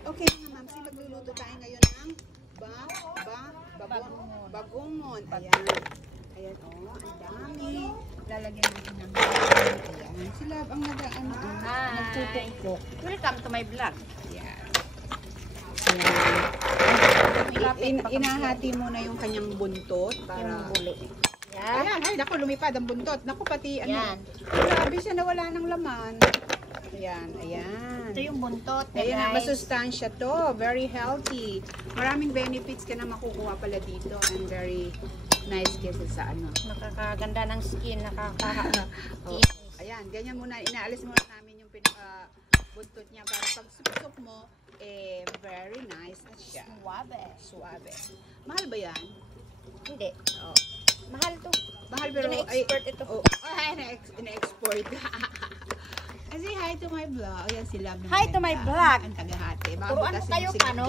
Okay mga mamsi, magluluto tayo ngayon ng bagongon. Ayan. Ayan, oh, ang dami. Lalagyan natin ng ayan. Sila ang nagtutuktok. Welcome to my vlog. Ayan. Ayan. Inahati muna yung kanyang buntot para Yan. ayan, ay naku, lumipad ang buntot. Naku, pati ano. Yan. Grabe siya, nawala ng laman. Ayan, ayan. Ito yung buntot. Ayan, masustansya to. Very healthy. Maraming benefits ka na makukuha pala dito. And very nice kasi sa ano. Nakakaganda ng skin. Oh, ayan, ganyan muna. Inaalis muna namin yung buntot niya para pag suksok mo, eh, very nice na siya. Suabe. Mahal ba yan? Hindi. Oh. Mahal to. Mahal pero Ina-export ito. Oh, ina-export. Kasi hi to my vlog. Ayan sila. Hi to my vlog. Ang tagahati. Turuan mo kayo paano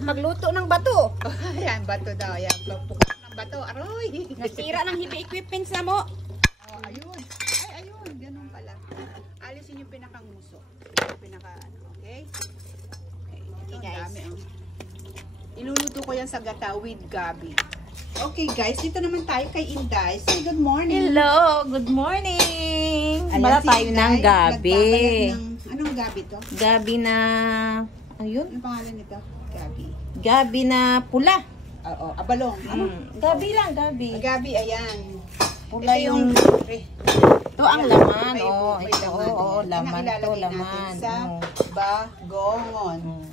magluto ng bato. Ayan, bato daw. Ayan, pukpuk ng bato. Aroy! Nasira ng heavy equipment sa mo. Oh, ayun. Ay, ayun. Ganun pala. Alisin yung pinakangusok. Yung okay? Okay, ito, guys. ang dami. Oh. Iluluto ko yan sa gata with gabi. Okay guys, dito naman tayo kay Inday. Say good morning. Hello, good morning. Ayan, Bala si tayo Inday, ng gabi. Anong gabi to? Gabi na, ayun, Anong pangalan nito? Gabi. gabi na pula. Oo, abalong. Ano? Gabi lang, gabi. Gabi, ayan. Pula Ito yung, ito ang ayan, laman, may- oh. may Ito, laman. oh, Yan ang laman to, ilalagay laman. natin sa Oh. bagongon. Mm.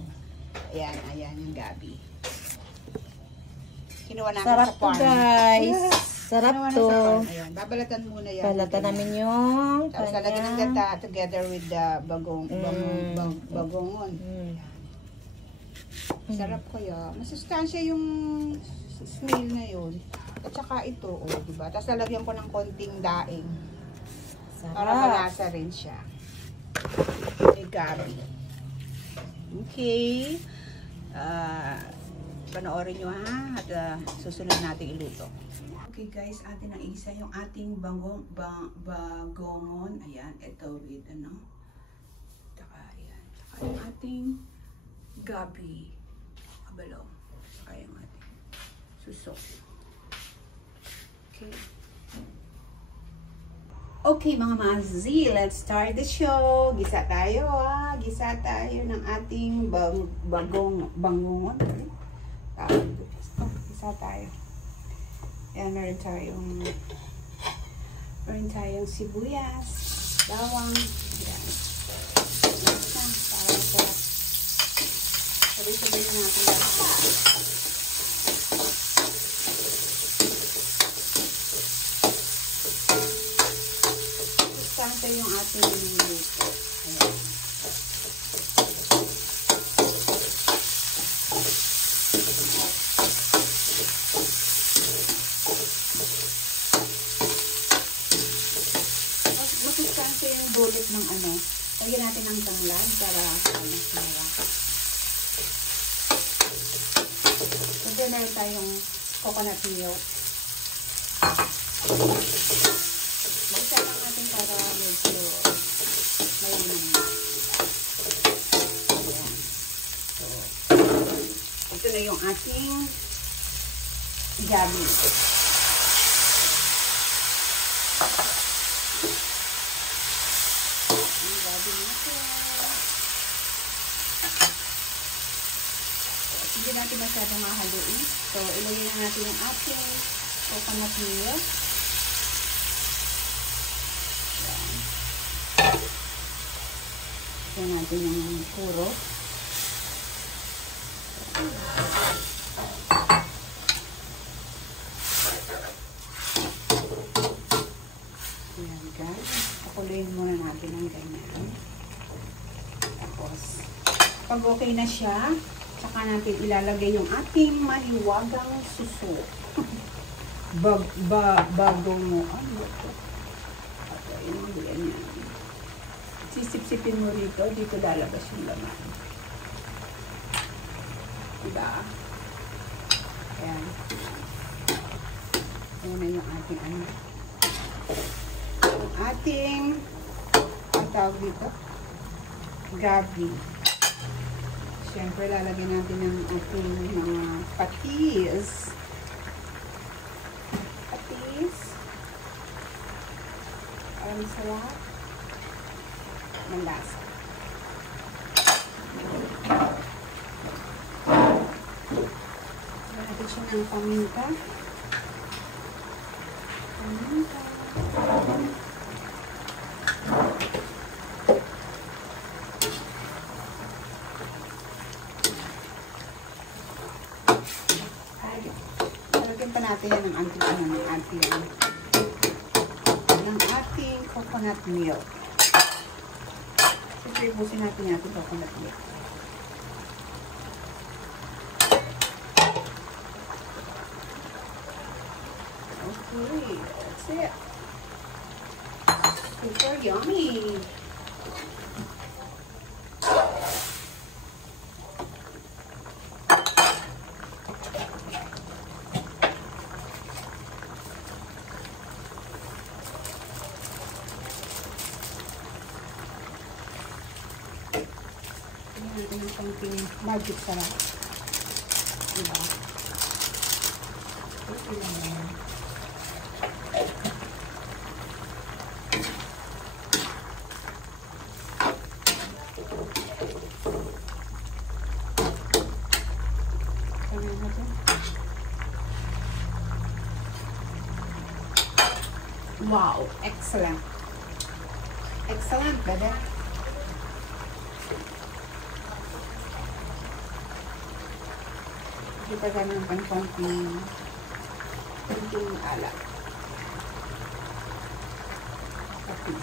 Ayan, ayan yung gabi. Kinuha namin Sarap sa to, farm. guys. Sarap Kinuha na to. sa farm. Ayan, babalatan muna yan. Balatan namin yung Tapos lalagyan ng gata together with the bagongon. Mm. Sarap kaya. Masustansya yung snail na yun. At saka ito, oh, diba? Tapos lalagyan ko ng konting daing. Para Sarap. malasa rin siya. May gabi. Okay. Panoorin nyo ha. At susunod natin iluto. Okay guys, atin ang isa yung ating bagongon. Ayan, ito with ano. Saka, ayan. Saka yung ating gabi. Abalong. Saka yung ating susok. Okay. Okay mga mazi, let's start the show. Gisa tayo ha. Gisa tayo ng ating bagongon. Gisa tayo. Ayan, meron tayong sibuyas, bawang. Ayan. Para sarap. Sabay-sabay na natin lahat. Ito yung ating niluluto. Ayan. Masustansya yung dulot ng ano. Lagyan natin ng tanglad para mara. Kasi meron tayong coconut milk. Mag-isa lang natin para medyo may ayan. So, ito na yung ating gabi. Ang gabi natin. Hindi natin masyadong hahaluin. So, ilagay na natin yung ating coconut milk. Ito natin yung puro. Ayan guys. Pakuluin muna natin ng ganyan. Tapos, pag okay na siya, saka natin ilalagay yung ating mahiwagang suso. Bagong mo. Ano ito? Okay, yan. Sisip-sipin mo rito, dito lalabas yung laman. Diba? Ayan. Ayan na yung ating ano. Yung ating, ang tawag dito, gabi. Siyempre, lalagyan natin ng ating mga patis. Patis. Para masarap. Malasa. Lagyan natin siya ng paminta. Paminta. Lagyan pa natin yan ng ating coconut milk. Siyempre, ibusin natin yung ating coconut milk. Okay, that's it. Super yummy. Natin ng konting magic sarap. Diba? Okay lang yan. Wow! Excellent! Excellent, baby! Kita ganun ng konting alat. Okay.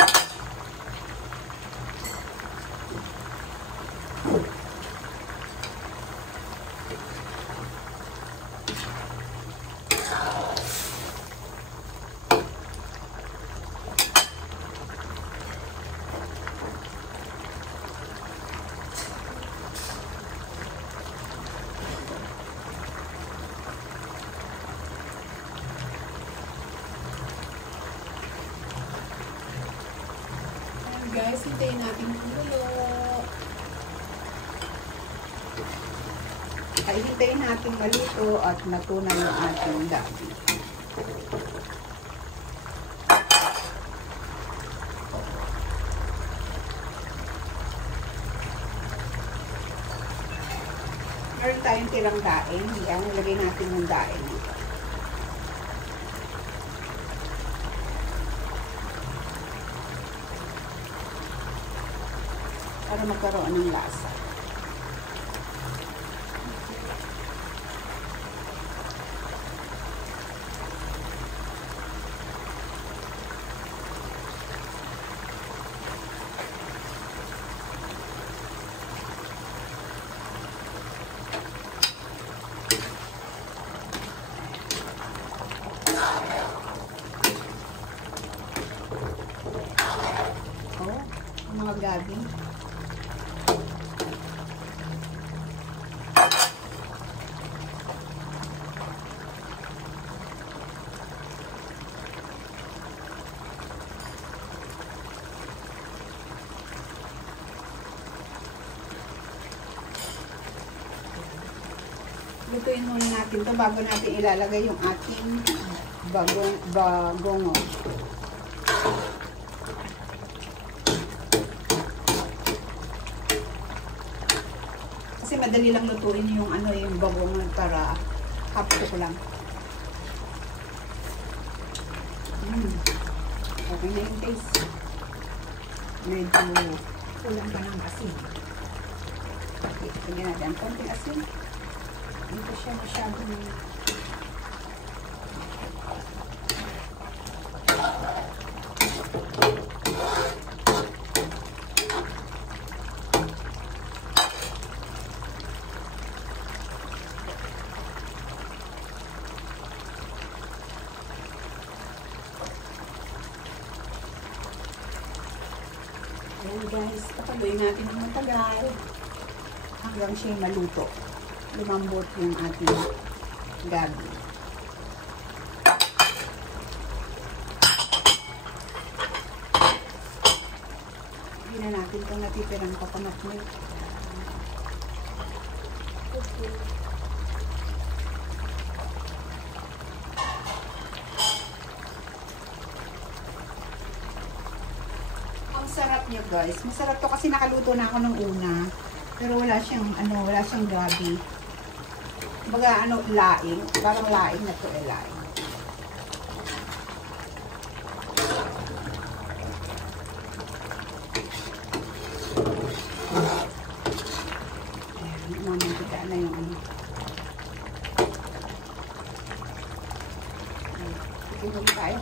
Guys, hintayin natin kumulo. Ay, hintayin natin maluto at matunaw yung ating gabi. Meron tayong tirang daing. Yan, nilagay natin yung daing. Para magkaroon ng lasa. Oh, mga gabi. Lutuin muna natin ito bago natin ilalagay yung ating bagongo. Kasi madali lang lutuin yung yung bagongo para hapto lang. Okay na yung taste. Medyo kulang pa ng asin. Okay, lagyan natin konting asin. Hindi siya masyadong ayan guys, patuloy natin ng matagal hanggang siya maluto. Lumambot yung ating gabi. Hindi na natin itong natitirang coconut milk. Ang sarap niya guys. Masarap to kasi nakaluto na ako nung una. Pero wala siyang wala siyang gabi. Baga laing. Parang laing na to laing. Ayan, mamamagda na yung Tignan tayo.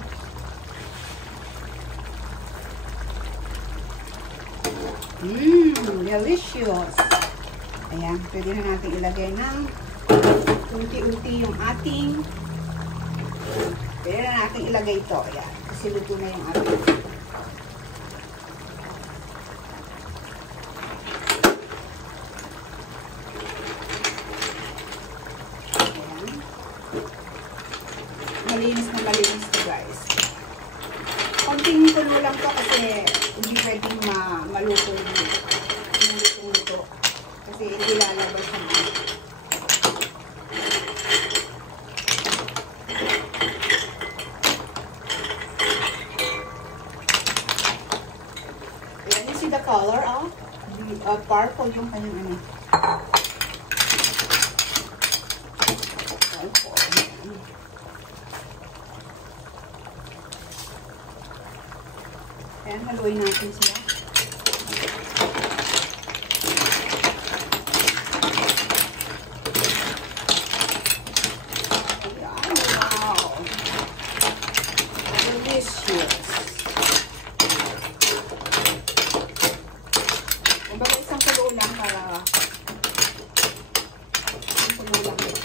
Delicious. Ayan, pwede na natin ilagay ng unti-unti yung ating pwede na natin ilagay ito. Ayan, kasi luto na yung ating ayan. Malinis to guys. Konting kulo lang to kasi hindi pwedeng maluto yung luto. Kasi hindi lalabas ang ayan, you see the color of purple yung kanyang ayan, haluin natin sila. Kumbaga isang kulo lang para isang kulo lang ito.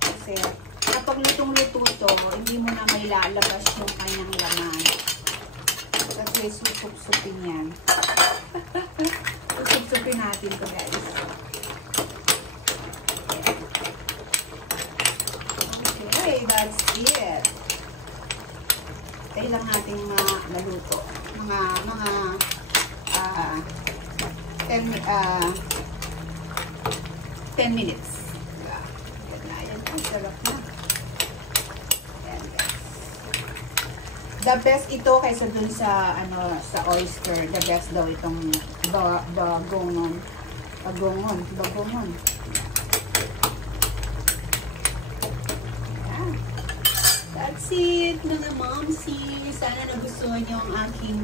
Kasi kapag lutong-luto to, hindi mo na may lalabas yung kanyang laman. Kasi susup-supin yan. Susup-supin natin to guys. Okay, that's it. Tayo lang natin maluto. Mga 10 minutes. Diba? Yan. Ang sarap na. Ayan, guys. The best ito kaysa dun sa sa oyster. The best daw itong bagongon. Ayan. That's it, mga momsies. Sana nagustuhan nyo ang aking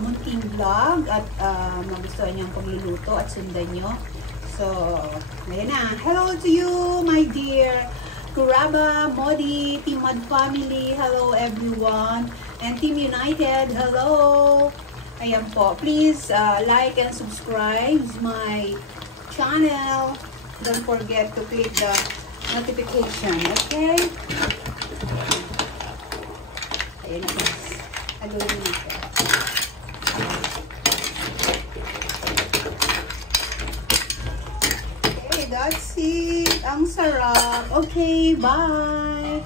munting vlog at magustuhan nyo ang pagluluto at sundan nyo. So, ayan na. Hello to you, my dear Kuraba, Modi, Team Mud Family. Hello, everyone. And Team United, hello. Ayan po. Please like and subscribe my channel. Don't forget to click the notification, okay? Ayan na guys. Haluin natin. Okay, that's it. Ang sarap. Okay, bye.